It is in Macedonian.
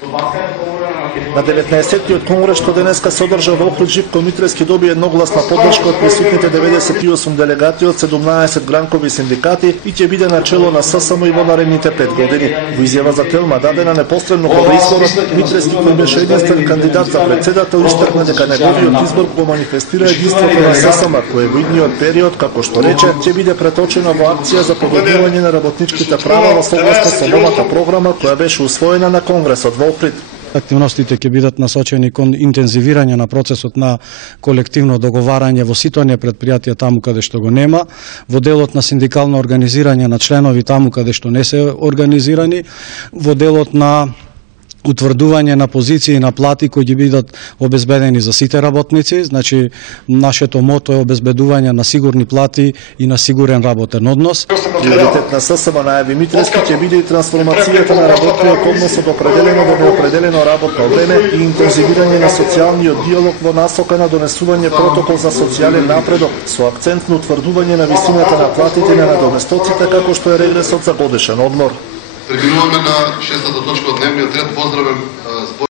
На 19-тиот конгрес што денеска се одржа во Охрид, Живко Митревски доби едногласна поддршка од присутните 98 делегати од 17 гранкови синдикати и ќе биде на чело на ССМ и во наредните 5 години. Во изјава за Телма дадена непосредно кога изборот, Митревски кој беше единствен кандидат за председател истакна дека неговиот избор го манифестира единството на ССМ, кое во идниот период, како што рече, ќе биде преточено во акција за подобрување на работничките права во согласно со новата програма која беше усвоена на конгресот во Охрид. Активностите ќе бидат насочени кон интензивирање на процесот на колективно договарање во сите оние претпријатија таму каде што го нема, во делот на синдикално организирање на членови таму каде што не се организирани, во делот на утврдување на позиции на плати кои ќе бидат обезбедени за сите работници. Значи, нашето мото е обезбедување на сигурни плати и на сигурен работен однос. Приоритет на ССМ најави Митревски ќе биде и трансформацијата на работниот однос од определено до неопределено работно време и интензивирање на социјалниот диалог во насока на донесување протокол за социјален напредок со акцент на утврдување на висината на платите на надоместоците како што е регресот за годишен одмор. Преминуваме на 6-та точка од дневниот ред. Поздравам